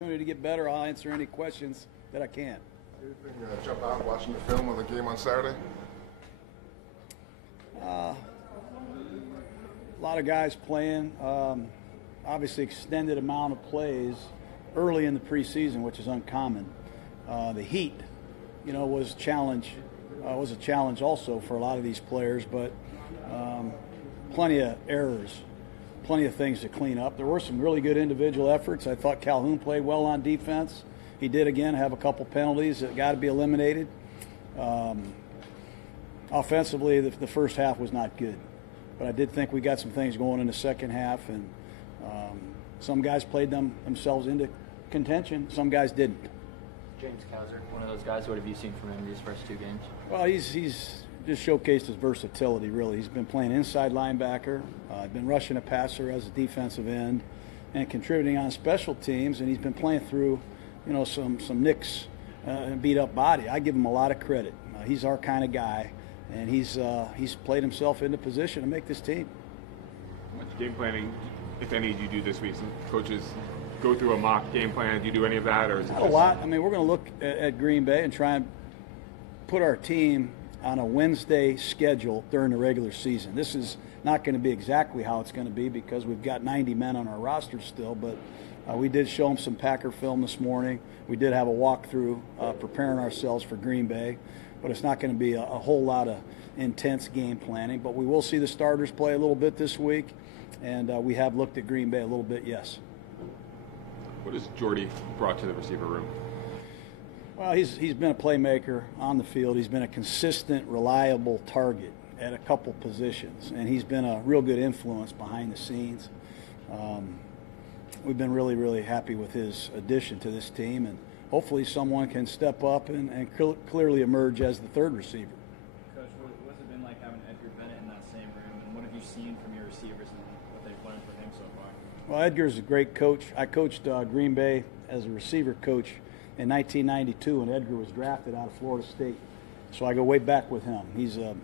To get better, I'll answer any questions that I can. Anything jump out watching the film of the game on Saturday? A lot of guys playing. Obviously, extended amount of plays early in the preseason, which is uncommon. The heat, was a challenge. Was a challenge also for a lot of these players, but plenty of errors. Plenty of things to clean up. There were some really good individual efforts. I thought Calhoun played well on defense. He did, again, have a couple penalties that got to be eliminated. Offensively, the first half was not good. But I did think we got some things going in the second half, and some guys played themselves into contention. Some guys didn't. James Kaiser, one of those guys. What have you seen from him these first two games? Well, he's just showcased his versatility, really. He's been playing inside linebacker, been rushing a passer as a defensive end, and contributing on special teams, and he's been playing through, some nicks and beat-up body. I give him a lot of credit. He's our kind of guy, and he's played himself into position to make this team. How much game planning, if any, do you do this week? Some coaches go through a mock game plan. Do you do any of that? Or is it Not a lot. I mean, we're going to look at Green Bay and try and put our team on a Wednesday schedule during the regular season. This is not going to be exactly how it's going to be because we've got 90 men on our roster still, but we did show them some Packer film this morning. We did have a walkthrough preparing ourselves for Green Bay, but it's not going to be a whole lot of intense game planning. But we will see the starters play a little bit this week, and we have looked at Green Bay a little bit, yes. What has Jordy brought to the receiver room? Well, he's been a playmaker on the field. He's been a consistent, reliable target at a couple positions, and he's been a real good influence behind the scenes. We've been really, really happy with his addition to this team, and hopefully someone can step up and clearly emerge as the third receiver. Coach, what's it been like having Edgar Bennett in that same room, and what have you seen from your receivers and what they've learned from him so far? Well, Edgar's a great coach. I coached Green Bay as a receiver coach in 1992 when Edgar was drafted out of Florida State. So I go way back with him. He's a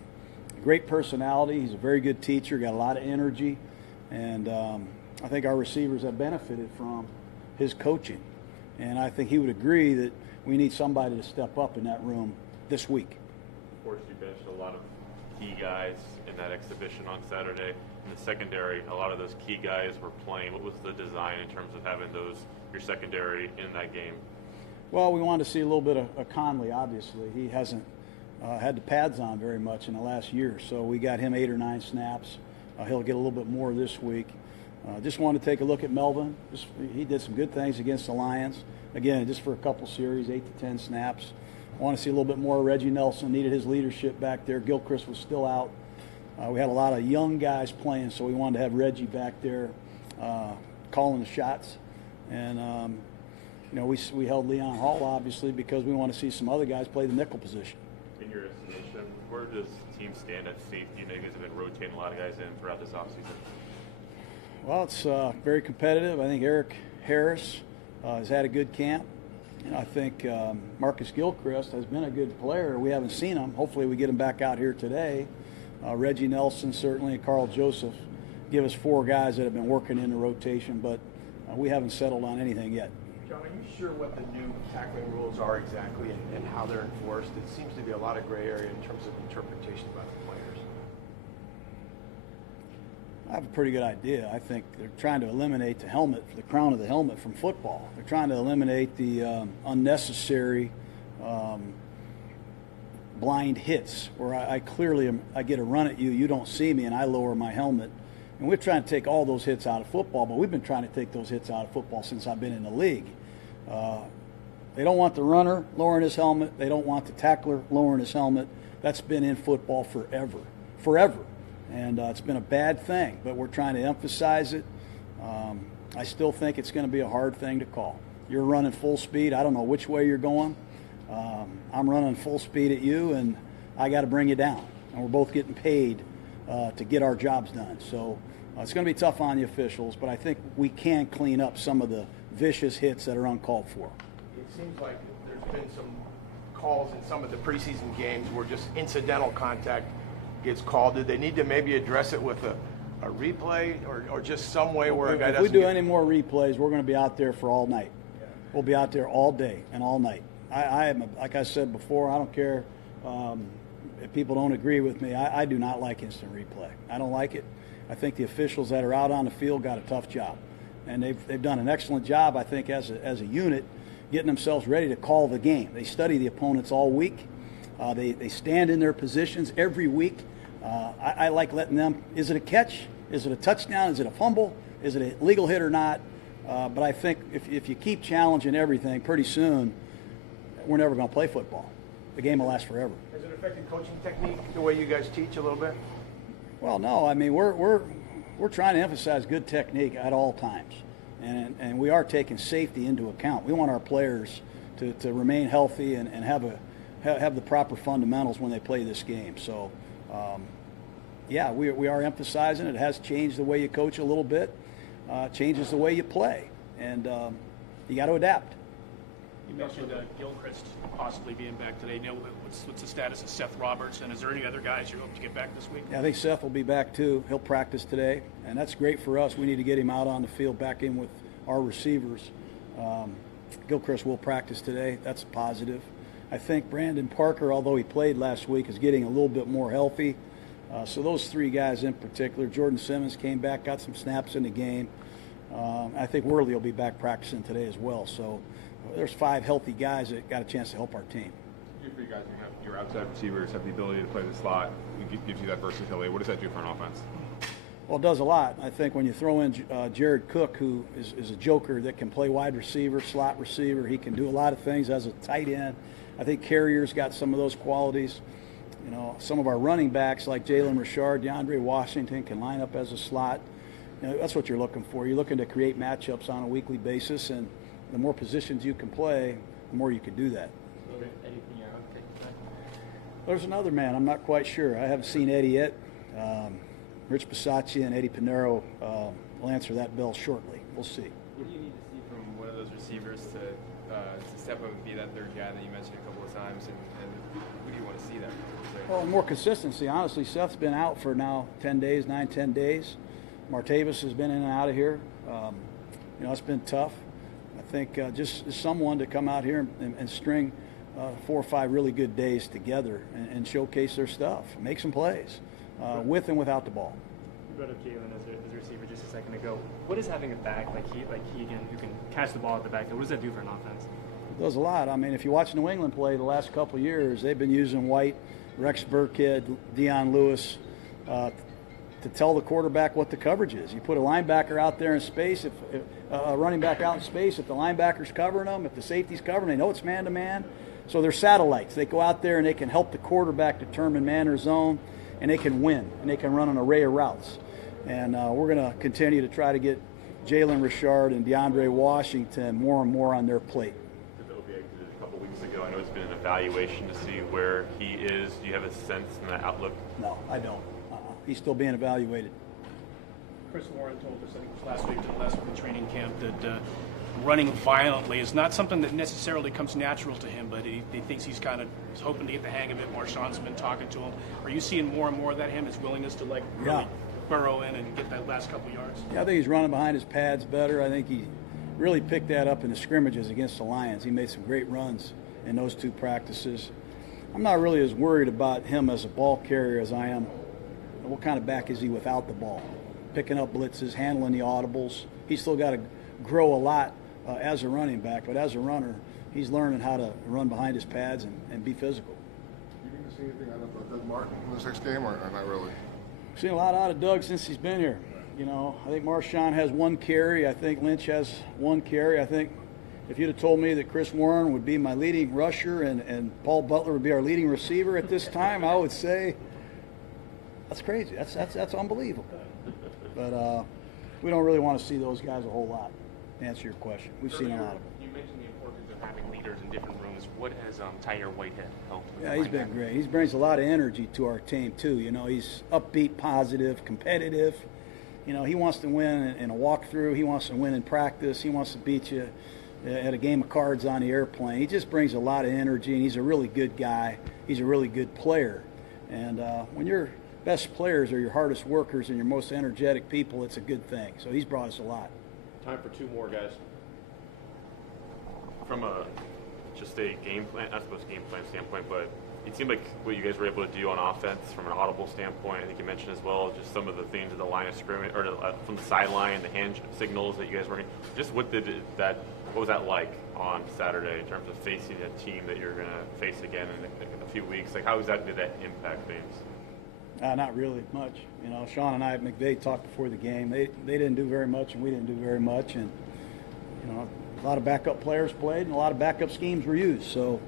great personality. He's a very good teacher, got a lot of energy, and I think our receivers have benefited from his coaching. And I think he would agree that we need somebody to step up in that room this week. Of course, you benched a lot of key guys in that exhibition on Saturday. In the secondary, a lot of those key guys were playing. What was the design in terms of having your secondary in that game? Well, we wanted to see a little bit of Conley, obviously. He hasn't had the pads on very much in the last year, so we got him 8 or 9 snaps. He'll get a little bit more this week. Just wanted to take a look at Melvin. He did some good things against the Lions. Again, just for a couple series, 8 to 10 snaps. I want to see a little bit more of Reggie Nelson. Needed his leadership back there. Gilchrist was still out. We had a lot of young guys playing, so we wanted to have Reggie back there calling the shots. And, we held Leon Hall, obviously, because we want to see some other guys play the nickel position. In your estimation, where does the team stand at safety? You guys have been rotating a lot of guys in throughout this offseason. Well, it's very competitive. I think Eric Harris has had a good camp. I think Marcus Gilchrist has been a good player. We haven't seen him. Hopefully we get him back out here today. Reggie Nelson, certainly, and Carl Joseph give us 4 guys that have been working in the rotation, but we haven't settled on anything yet. John, are you sure what the new tackling rules are exactly and how they're enforced? It seems to be a lot of gray area in terms of interpretation by the players. I have a pretty good idea. I think they're trying to eliminate the crown of the helmet from football. They're trying to eliminate the unnecessary blind hits where I clearly I get a run at you, you don't see me, and I lower my helmet. And we're trying to take all those hits out of football, but we've been trying to take those hits out of football since I've been in the league. They don't want the runner lowering his helmet. They don't want the tackler lowering his helmet. That's been in football forever. And it's been a bad thing, but we're trying to emphasize it. I still think it's going to be a hard thing to call. You're running full speed. I don't know which way you're going. I'm running full speed at you, and I got to bring you down. And we're both getting paid to get our jobs done. So it's going to be tough on the officials, but I think we can clean up some of the vicious hits that are uncalled for. It seems like there's been some calls in some of the preseason games where just incidental contact gets called. Do they need to maybe address it with a replay or just some way where a guy doesn't If we do any more replays, we're going to be out there for all night. We'll be out there all day and all night. I am, like I said before, I don't care if people don't agree with me. I do not like instant replay. I don't like it. I think the officials that are out on the field got a tough job. And they've done an excellent job, I think, as a unit, getting themselves ready to call the game. They study the opponents all week. They stand in their positions every week. I like letting them, is it a catch? Is it a touchdown? Is it a fumble? Is it a legal hit or not? But I think if you keep challenging everything, pretty soon we're never going to play football. The game will last forever. Has it affected coaching technique, the way you guys teach a little bit? Well, no. I mean, we're trying to emphasize good technique at all times, and we are taking safety into account. We want our players to remain healthy and have the proper fundamentals when they play this game. So, yeah, we are emphasizing it. It has changed the way you coach a little bit. Changes the way you play, and you got to adapt. You mentioned Gilchrist possibly being back today. Neil, what's the status of Seth Roberts, and is there any other guys you hope to get back this week? Yeah, I think Seth will be back too. He'll practice today, and that's great for us. We need to get him out on the field, back in with our receivers. Gilchrist will practice today. That's positive. I think Brandon Parker, although he played last week, is getting a little bit more healthy. So those three guys in particular. Jordan Simmons came back, got some snaps in the game. I think Worley will be back practicing today as well. So there's 5 healthy guys that got a chance to help our team. For you guys, your outside receivers have the ability to play the slot. It gives you that versatility. What does that do for an offense? Well, it does a lot. I think when you throw in Jared Cook, who is a joker that can play wide receiver, slot receiver, he can do a lot of things as a tight end. I think Carrier's got some of those qualities. You know, some of our running backs like Jalen Richard, DeAndre Washington can line up as a slot. You know, that's what you're looking for. You're looking to create matchups on a weekly basis, and the more positions you can play, the more you can do that. There's another man. I'm not quite sure. I haven't seen Eddie yet. Rich Bisaccia and Eddie Pinero will answer that bell shortly. We'll see. What do you need to see from one of those receivers to step up and be that third guy that you mentioned a couple of times, and who do you want to see that? Well, more consistency. Honestly, Seth's been out for now 10 days, 10 days. Martavis has been in and out of here. You know, it's been tough. I think just someone to come out here and string 4 or 5 really good days together and showcase their stuff, make some plays with and without the ball. You brought up Jalen as a receiver just a second ago. What is having a back like Keegan who can catch the ball at the back? What does that do for an offense? It does a lot. I mean, if you watch New England play the last couple of years, they've been using White, Rex Burkhead, Dion Lewis to tell the quarterback what the coverage is. You put a linebacker out there in space, if a running back out in space, if the linebacker's covering them, if the safety's covering, they know it's man-to-man. So they're satellites. They go out there and they can help the quarterback determine man or zone, and they can win, and they can run an array of routes. And we're going to continue to try to get Jalen Richard and DeAndre Washington more and more on their plate. A couple weeks ago, I know it's been an evaluation to see where he is. Do you have a sense in that outlook? No, I don't. He's still being evaluated. Chris Warren told us, I think it was last week, to the last week of training camp, that running violently is not something that necessarily comes natural to him, but he thinks he's hoping to get the hang of it more. Sean's been talking to him. Are you seeing more and more of that, his willingness to really burrow in and get that last couple yards? Yeah, I think he's running behind his pads better. I think he really picked that up in the scrimmages against the Lions. He made some great runs in those 2 practices. I'm not really as worried about him as a ball carrier as I am what kind of back is he without the ball. Picking up blitzes, handling the audibles. He's still got to grow a lot as a running back, but as a runner, he's learning how to run behind his pads and be physical. You going to see anything out of Doug Martin in this next game, or not really? I've seen a lot out of Doug since he's been here. You know, I think Marshawn has 1 carry. I think Lynch has 1 carry. I think if you'd have told me that Chris Warren would be my leading rusher and Paul Butler would be our leading receiver at this time, I would say that's crazy. That's unbelievable. But we don't really want to see those guys a whole lot, to answer your question. We've seen a lot of them. You mentioned the importance of having leaders in different rooms. What has Tyler Whitehead helped? Yeah, he's been great. He brings a lot of energy to our team, too. You know, he's upbeat, positive, competitive. You know, he wants to win in a walkthrough. He wants to win in practice. He wants to beat you at a game of cards on the airplane. He just brings a lot of energy, and he's a really good guy. He's a really good player. And when your best players are your hardest workers and your most energetic people, it's a good thing. So he's brought us a lot. Time for 2 more, guys. from just a game plan, not supposed game plan standpoint, but it seemed like what you guys were able to do on offense from an audible standpoint. I think you mentioned as well just some of the things at the line of scrimmage or from the sideline, the hand signals that you guys were in. Just what was that like on Saturday in terms of facing a team that you're going to face again in a few weeks? Like how exactly did that impact things? Not really much. You know, Sean and I at McVay talked before the game. They didn't do very much, and we didn't do very much. And you know, a lot of backup players played, and a lot of backup schemes were used. So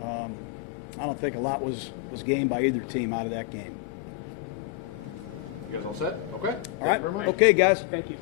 I don't think a lot was gained by either team out of that game. You guys all set? Okay. All right. Okay, guys. Thank you.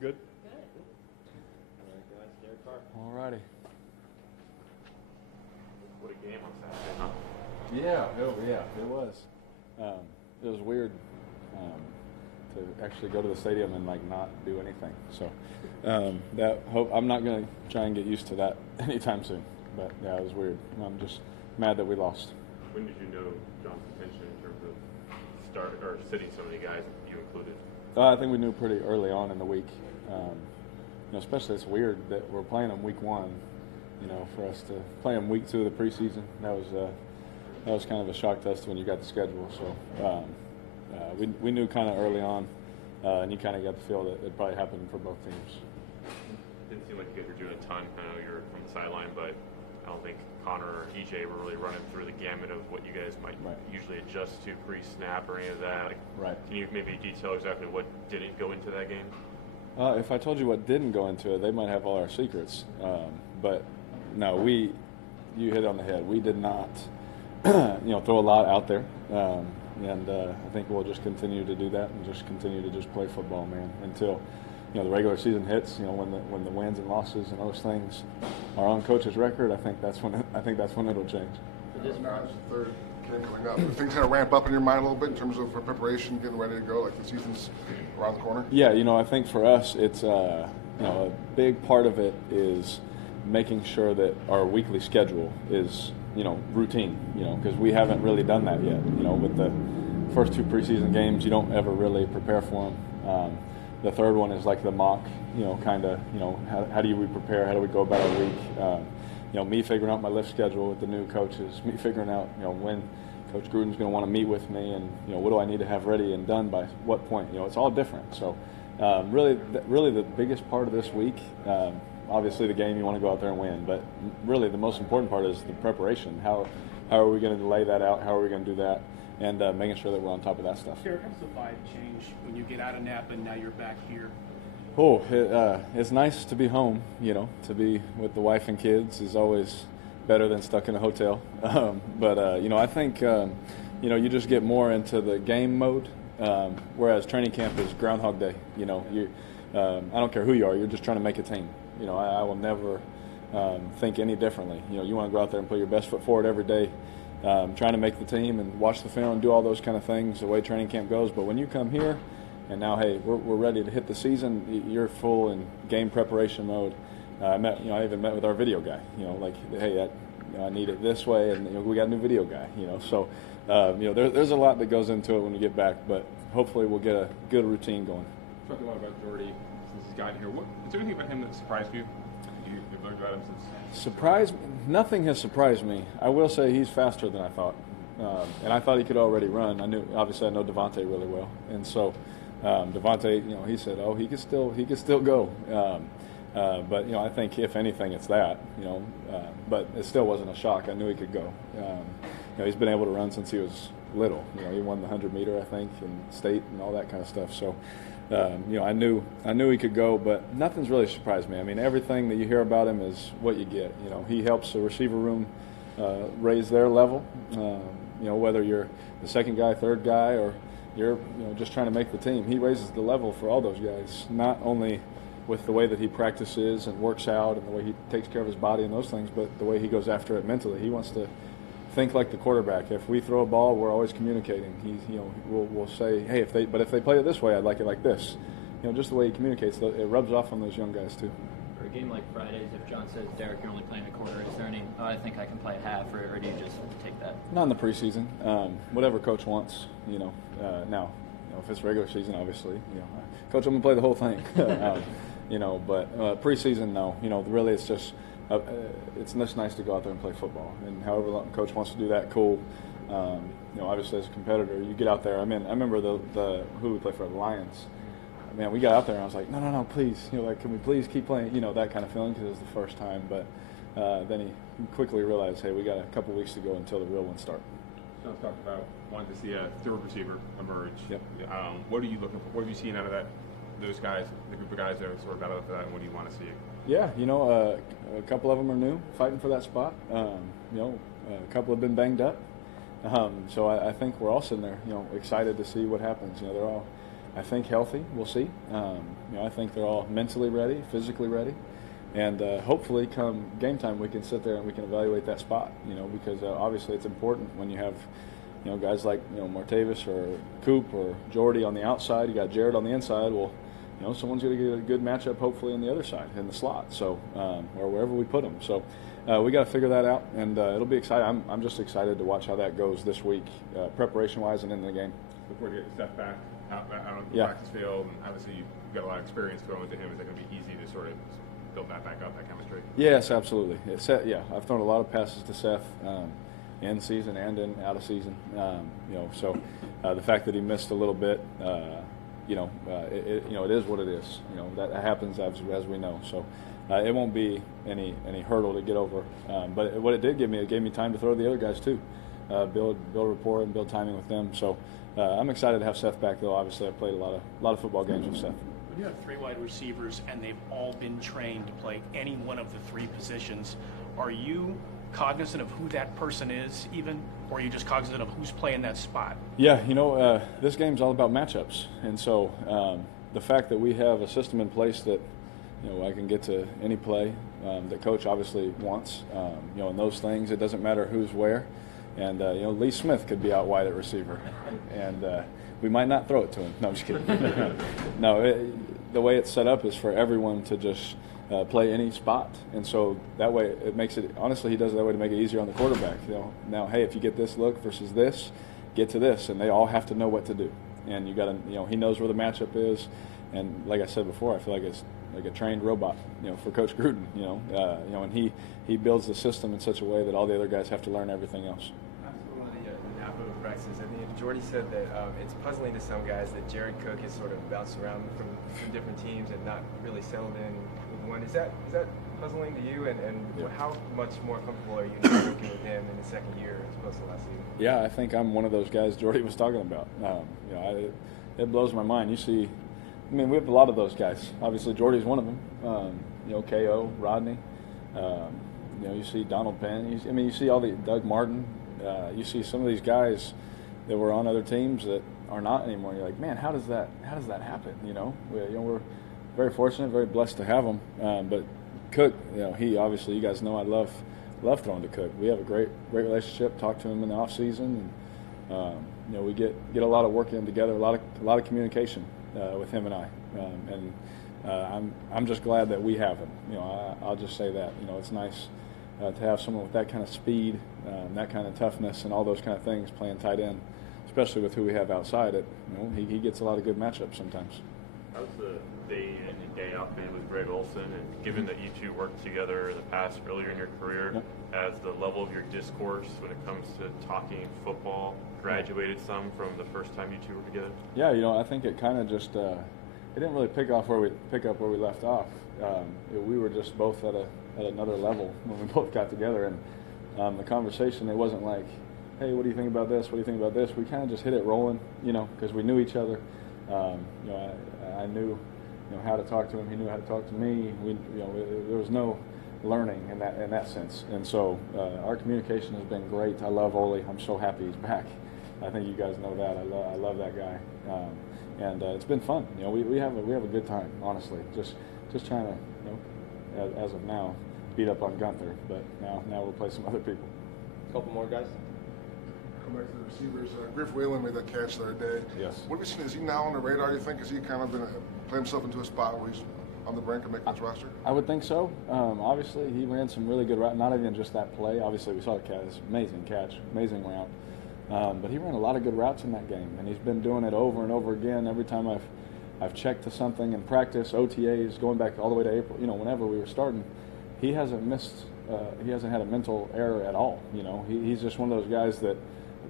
Good. All righty. What a game on Saturday, huh? Yeah, it was. It was weird to actually go to the stadium and not do anything. So I'm not going to try and get used to that anytime soon. But yeah, it was weird. I'm just mad that we lost. When did you know John's intention in terms of sitting so many guys, you included? I think we knew pretty early on in the week. Especially it's weird that we're playing them week 1. For us to play them week 2 of the preseason, that was kind of a shock to us when you got the schedule. So we knew kind of early on and you kind of got the feel that it probably happened for both teams. Didn't seem like you guys were doing a ton. I know you're from the sideline, but I don't think Connor or EJ were really running through the gamut of what you guys might usually adjust to pre-snap or any of that. Can you maybe detail exactly what didn't go into that game? If I told you what didn't go into it, they might have all our secrets. But no, you hit it on the head. We did not, throw a lot out there. And I think we'll just continue to do that and just continue to just play football, man, until the regular season hits. When the wins and losses and those things are on coach's record, I think that's when it'll change. This match, the third game coming up, things kind of ramp up in your mind a little bit in terms of preparation, getting ready to go, like the season's around the corner. Yeah, I think for us, it's a big part of it is making sure that our weekly schedule is routine, because we haven't really done that yet. With the first 2 preseason games, you don't ever really prepare for them. The third one is like the mock, how do we prepare? How do we go about our week? Me figuring out my lift schedule with the new coaches, me figuring out, when Coach Gruden's going to want to meet with me, and what do I need to have ready and done by what point? It's all different. So really the biggest part of this week, obviously the game you want to go out there and win, but really the most important part is the preparation. How are we going to lay that out? How are we going to do that? And making sure that we're on top of that stuff. How does the vibe change when you get out of Napa and now you're back here? Oh, it's nice to be home. To be with the wife and kids is always better than stuck in a hotel. But I think you just get more into the game mode, whereas training camp is Groundhog Day. I don't care who you are. You're just trying to make a team. I will never think any differently. You want to go out there and put your best foot forward every day. Trying to make the team and watch the film and do all those kind of things the way training camp goes. But when you come here and now, hey, we're ready to hit the season, you're full in game preparation mode. I even met with our video guy, hey, I need it this way, and we got a new video guy, So, there's a lot that goes into it when we get back, but hopefully we'll get a good routine going. Talked a lot about Jordy since he's gotten here. Is there anything about him that surprised you? You've learned about him since. Nothing has surprised me. I will say he's faster than I thought, and I thought he could already run. I know Devontae really well, and so Devontae, he said, oh, he could still go. But I think if anything, it's that. But it still wasn't a shock. I knew he could go. He's been able to run since he was little. He won the 100-meter, I think, in state and all that kind of stuff. So. I knew he could go, but nothing's really surprised me. I mean, everything that you hear about him is what you get. He helps the receiver room raise their level. Whether you're the second guy, third guy, or you're just trying to make the team, he raises the level for all those guys. Not only with the way that he practices and works out and the way he takes care of his body and those things, but the way he goes after it mentally. He wants to think like the quarterback. If we throw a ball, we're always communicating. We'll say, hey, if they play it this way, I'd like it like this. Just the way he communicates, it rubs off on those young guys too. For a game like Fridays, if John says, Derek, you're only playing a quarter, is there any, I think I can play a half, or do you just take that? Not in the preseason. Whatever coach wants, now, if it's regular season, obviously, coach, I'm going to play the whole thing. But preseason, no. Really it's just, it's just nice to go out there and play football. And however long coach wants to do that, cool. Obviously as a competitor, you get out there. I remember who we played for, the Lions. Man, we got out there and I was like, no, please. Can we please keep playing? That kind of feeling because it was the first time. But then he quickly realized, hey, we got a couple weeks to go until the real ones start. John talked about wanting to see a third receiver emerge. Yep. What are you looking for? What have you seen out of that? Those guys, the group of guys that are sort of battling for that, and what do you want to see? Yeah, a couple of them are new, fighting for that spot. A couple have been banged up. So I think we're all sitting there, excited to see what happens. They're all, I think, healthy. We'll see. I think they're all mentally ready, physically ready. And hopefully come game time we can sit there and we can evaluate that spot, because obviously it's important when you have, guys like, Martavis or Coop or Jordy on the outside. You got Jared on the inside. Well, someone's going to get a good matchup hopefully on the other side in the slot, so or wherever we put them. So we got to figure that out, and it'll be exciting. I'm just excited to watch how that goes this week, preparation-wise and in the game. Before you get a step back out on the practice field, and obviously you've got a lot of experience throwing to him. Is that going to be easy to sort of build that back up, that chemistry? Yes, absolutely. I've thrown a lot of passes to Seth in season and in out of season. So the fact that he missed a little bit, it is what it is. That happens as we know. So it won't be any hurdle to get over. But what it gave me time to throw to the other guys too, build rapport and build timing with them. So I'm excited to have Seth back, though. Obviously, I played a lot of football games with Seth. When you have 3 wide receivers and they've all been trained to play any one of the 3 positions, are you cognizant of who that person is even, or are you just cognizant of who's playing that spot? Yeah, this game's all about matchups. And so the fact that we have a system in place that, I can get to any play that Coach obviously wants, and those things, it doesn't matter who's where. And, Lee Smith could be out wide at receiver. And we might not throw it to him. No, I'm just kidding. No, the way it's set up is for everyone to just play any spot. And so that way it makes it – honestly, he does it that way to make it easier on the quarterback. Now, hey, if you get this look versus this, get to this. And they all have to know what to do. And you got to – he knows where the matchup is. And like I said before, I feel like it's like a trained robot, for Coach Gruden, and he builds the system in such a way that all the other guys have to learn everything else. One of the Napa practices, Jordy said that it's puzzling to some guys that Jared Cook has sort of bounced around from different teams and not really settled in with one. Is that puzzling to you? And how much more comfortable are you now working with him in the second year as opposed to last season? Yeah, I think I'm one of those guys Jordy was talking about. It blows my mind. You see. We have a lot of those guys. Obviously, Jordy's one of them. KO, Rodney. You see Donald Penn. You see all the Doug Martin. You see some of these guys that were on other teams that are not anymore. You're like, man, how does that happen? We're very fortunate, very blessed to have them. But Cook, he obviously, you guys know I love throwing to Cook. We have a great relationship. Talk to him in the off season, and we get a lot of working together, a lot of communication. With him and I, I'm just glad that we have him. I'll just say that. It's nice to have someone with that kind of speed, that kind of toughness, and all those kind of things playing tight end, especially with who we have outside it. He gets a lot of good matchups sometimes. How's the day in and day out been with Greg Olson? And given that you two worked together in the past, earlier in your career, has the level of your discourse when it comes to talking football graduated some from the first time you two were together? Yeah, I think it kind of just it didn't really pick up where we left off. We were just both at another level when we both got together, and the conversation, it wasn't like, hey, what do you think about this? What do you think about this? We kind of just hit it rolling, because we knew each other. I knew how to talk to him. He knew how to talk to me. There was no learning in that sense, and so our communication has been great. I love Ole. I'm so happy he's back. I think you guys know that. I love that guy, and it's been fun. We have a good time, honestly. Just trying to, as of now, beat up on Gunther, but now we'll play some other people. A couple more guys. Come back to the receivers. Griff Whalen made that catch the other day. Yes. What have you seen? Is he now on the radar, you think? Has he kind of been play himself into a spot where he's on the brink of making this roster? I would think so. Obviously, he ran some really good routes. Not even just that play. Obviously, we saw the catch. Amazing catch. Amazing route. But he ran a lot of good routes in that game, and he's been doing it over and over again. Every time I've checked to something in practice, OTAs, going back all the way to April, whenever we were starting, he hasn't missed. He hasn't had a mental error at all. He's just one of those guys that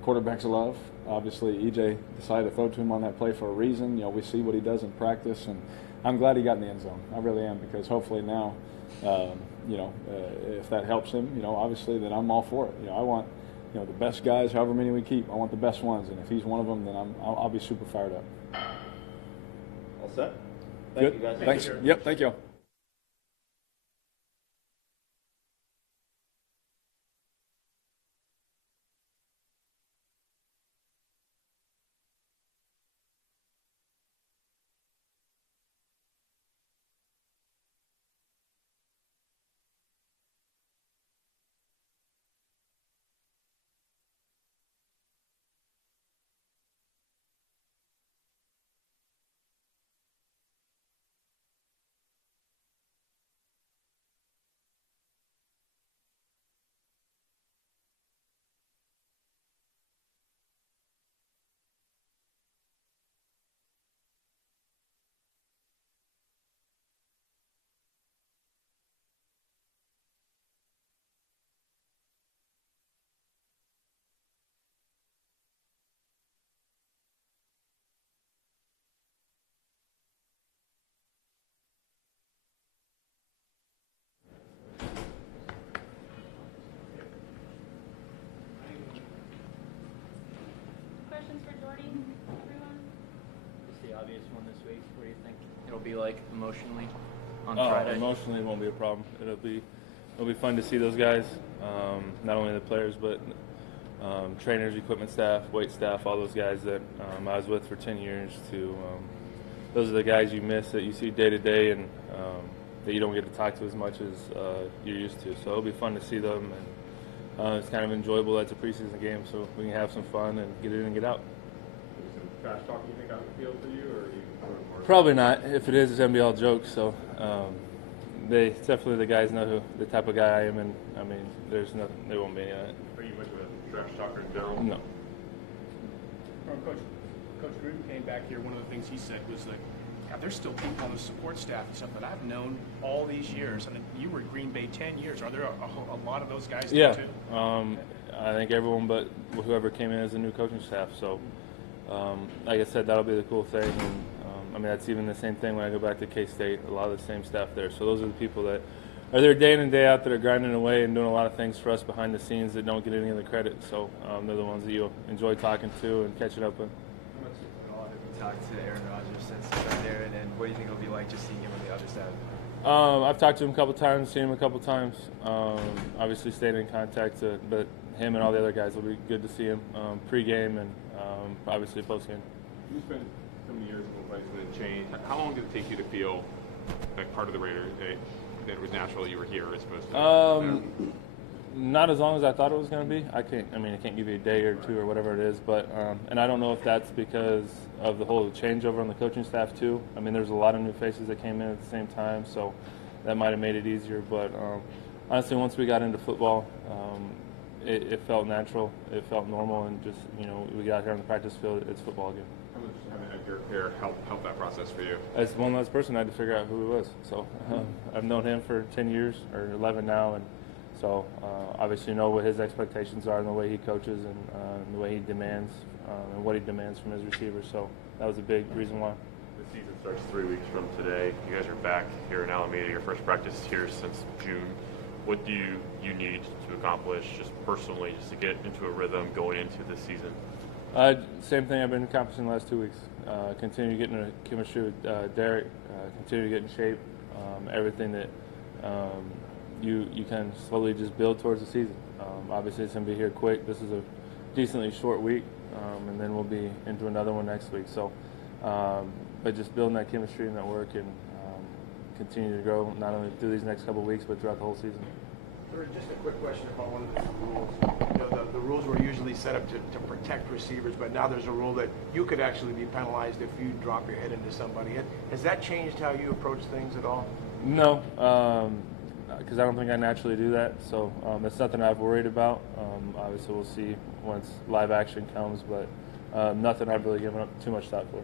quarterbacks love. Obviously, EJ decided to throw to him on that play for a reason. We see what he does in practice, and I'm glad he got in the end zone. I really am, because hopefully now, if that helps him, obviously, then I'm all for it. I want, the best guys, however many we keep. I want the best ones, and if he's one of them, then I'll be super fired up. All set? Thank you, guys. Thanks. Yep. Thank you. Jordy, everyone? It's the obvious one this week. What do you think it'll be like emotionally on Friday? Emotionally, it won't be a problem. It'll be fun to see those guys, not only the players, but trainers, equipment staff, weight staff, all those guys that I was with for 10 years. Those are the guys you miss that you see day to day and that you don't get to talk to as much as you're used to. So it'll be fun to see them, and it's kind of enjoyable. That's a preseason game, so we can have some fun and get in and get out. Some trash talk you think on the field for you, or are you sort of more? Probably not. If it is, it's gonna be all jokes. So they definitely, the guys know the type of guy I am, and I mean, there won't be any of that. Are you much of a trash talker in general? No. Coach Gruden came back here. One of the things he said was that, yeah, there's still people on the support staff and stuff that I've known all these years. And you were at Green Bay 10 years. Are there a lot of those guys there too? I think everyone but whoever came in as a new coaching staff. So, like I said, that'll be the cool thing. And, I mean, that's even the same thing when I go back to K-State. A lot of the same staff there. So those are the people that are there day in and day out that are grinding away and doing a lot of things for us behind the scenes that don't get any of the credit. So they're the ones that you enjoy talking to and catching up with. How much at all have you talked to Aaron Rodgers since he got there, and what do you think it'll be like just seeing him on the other side? I've talked to him a couple times, seen him a couple times. Obviously stayed in contact, but him and all the other guys will be good to see him pre-game and obviously post-game. You spent so many years in the place and it changed. How long did it take you to feel like part of the Raiders, that it was natural that you were here as opposed to? Not as long as I thought it was going to be. I can't give you a day or two or whatever it is, but and I don't know if that's because of the whole changeover on the coaching staff too. I mean, there's a lot of new faces that came in at the same time, so that might have made it easier. But honestly, once we got into football, it felt natural, it felt normal, and just we got here on the practice field. It's football again. How much having Edgar here help that process for you? As one less person, I had to figure out who he was. So I've known him for 10 years or 11 now, and so obviously know what his expectations are and the way he coaches and the way he demands and what he demands from his receivers. So that was a big reason why. The season starts 3 weeks from today. You guys are back here in Alameda. Your first practice here since June. What do you need to accomplish just personally just to get into a rhythm going into this season? Same thing I've been accomplishing the last 2 weeks. Continue getting a chemistry with Derek. Continue to get in shape. Everything that you can slowly just build towards the season. Obviously, it's going to be here quick. This is a decently short week, and then we'll be into another one next week. So, but just building that chemistry and that work and continue to grow not only through these next couple of weeks, but throughout the whole season. Just a quick question about one of the rules. The rules were usually set up to protect receivers, but now there's a rule that you could actually be penalized if you drop your head into somebody. Has that changed how you approach things at all? No, because I don't think I naturally do that. So that's nothing I've worried about. Obviously, we'll see once live action comes, but nothing I've really given up too much thought for.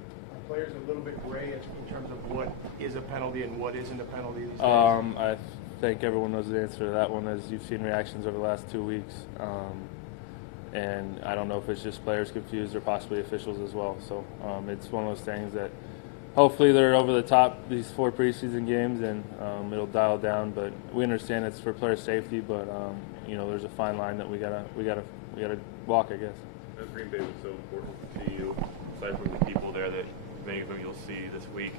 Players a little bit gray in terms of what is a penalty and what isn't a penalty these days? I think everyone knows the answer to that one, as you've seen reactions over the last 2 weeks. And I don't know if it's just players confused or possibly officials as well. So it's one of those things that hopefully they're over the top these 4 preseason games and it'll dial down. But we understand it's for player safety, but there's a fine line that we gotta walk, I guess. As Green Bay was so important to you, aside from the people there that many of them you'll see this week,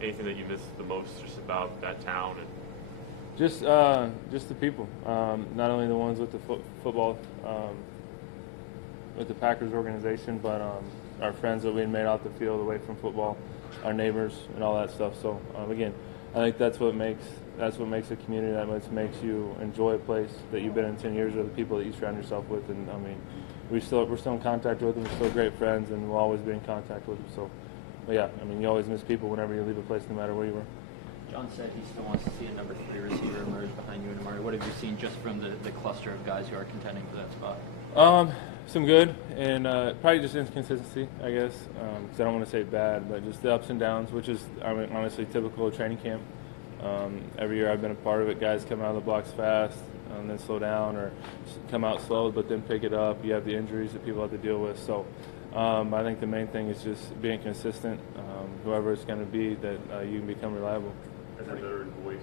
anything that you miss the most just about that town? And just the people, not only the ones with the football, with the Packers organization, but our friends that we had made out the field away from football, our neighbors, and all that stuff. So again, I think that's what makes a community, that makes you enjoy a place that you've been in 10 years, or the people that you surround yourself with. And I mean, we're still in contact with them. We're still great friends, and we'll always be in contact with them. So, but yeah, I mean, you always miss people whenever you leave a place, no matter where you were. John said he still wants to see a number 3 receiver emerge behind you and Amari. What have you seen just from the cluster of guys who are contending for that spot? Some good, and probably just inconsistency, I guess, because I don't want to say bad, but just the ups and downs, which is, honestly typical of training camp. Every year I've been a part of it, guys come out of the blocks fast and then slow down, or come out slow but then pick it up. You have the injuries that people have to deal with. So I think the main thing is just being consistent, whoever it's going to be, that you can become reliable. As a veteran voice,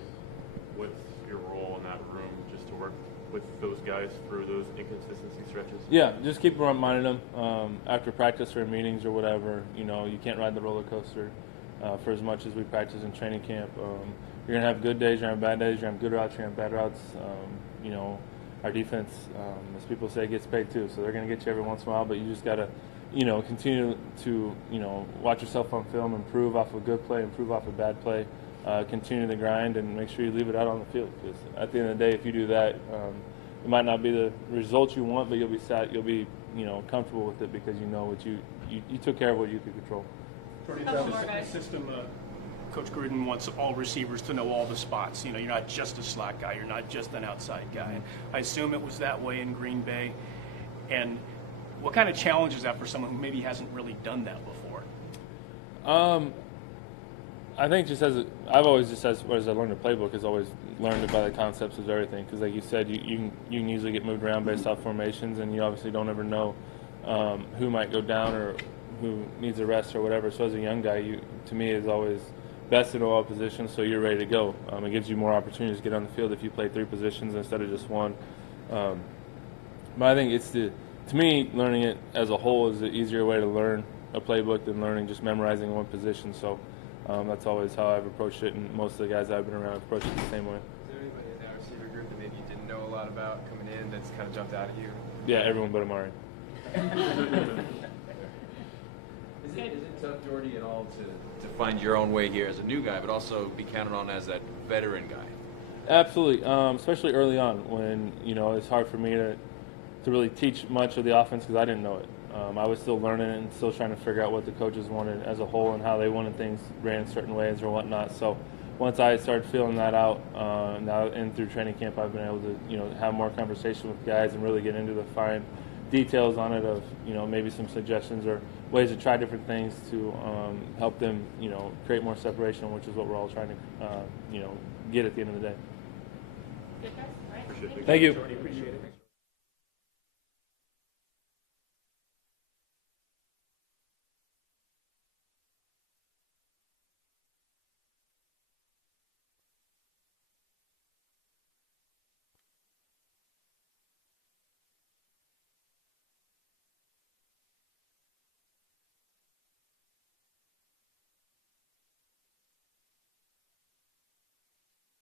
what's your role in that room just to work with those guys through those inconsistency stretches? Yeah, just keep reminding them after practice or meetings or whatever. You know, you can't ride the roller coaster for as much as we practice in training camp. You're gonna have good days, you're gonna have bad days, you're gonna have good routes, you're gonna have bad routes. You know, our defense, as people say, gets paid too, so they're gonna get you every once in a while. But you just gotta, you know, continue to, you know, watch yourself on film, improve off a good play, improve off a bad play, continue the grind, and make sure you leave it out on the field. Because at the end of the day, if you do that, it might not be the results you want, but you'll be you know, comfortable with it because you know what you took care of what you could control. Jordy, the system, Coach Gruden wants all receivers to know all the spots. You know, you're not just a slot guy, you're not just an outside guy. I assume it was that way in Green Bay. And what kind of challenge is that for someone who maybe hasn't really done that before? I think I've always just as I learned the playbook, has always learned it by the concepts of everything. Because like you said, you can easily get moved around based off formations, and you obviously don't ever know who might go down or who needs a rest or whatever. So as a young guy, to me, is always best in all positions, so you're ready to go. It gives you more opportunities to get on the field if you play 3 positions instead of just 1. But I think to me, learning it as a whole is an easier way to learn a playbook than learning just memorizing 1 position. So that's always how I've approached it, and most of the guys I've been around have approached it the same way. Is there anybody in that receiver group that maybe you didn't know a lot about coming in that's kind of jumped out at you? Yeah, everyone but Amari. Is it tough, Jordy, at all to find your own way here as a new guy, but also be counted on as that veteran guy? Absolutely, especially early on when, you know, it's hard for me to really teach much of the offense because I didn't know it. I was still learning it and still trying to figure out what the coaches wanted as a whole and how they wanted things ran certain ways or whatnot. So once I started feeling that out, now and through training camp, I've been able to, you know, have more conversation with guys and really get into the fine details on it of, you know, maybe some suggestions or ways to try different things to help them, you know, create more separation, which is what we're all trying to, you know, get at the end of the day. Good, guys. All right. Thank you. Jordy, appreciate it.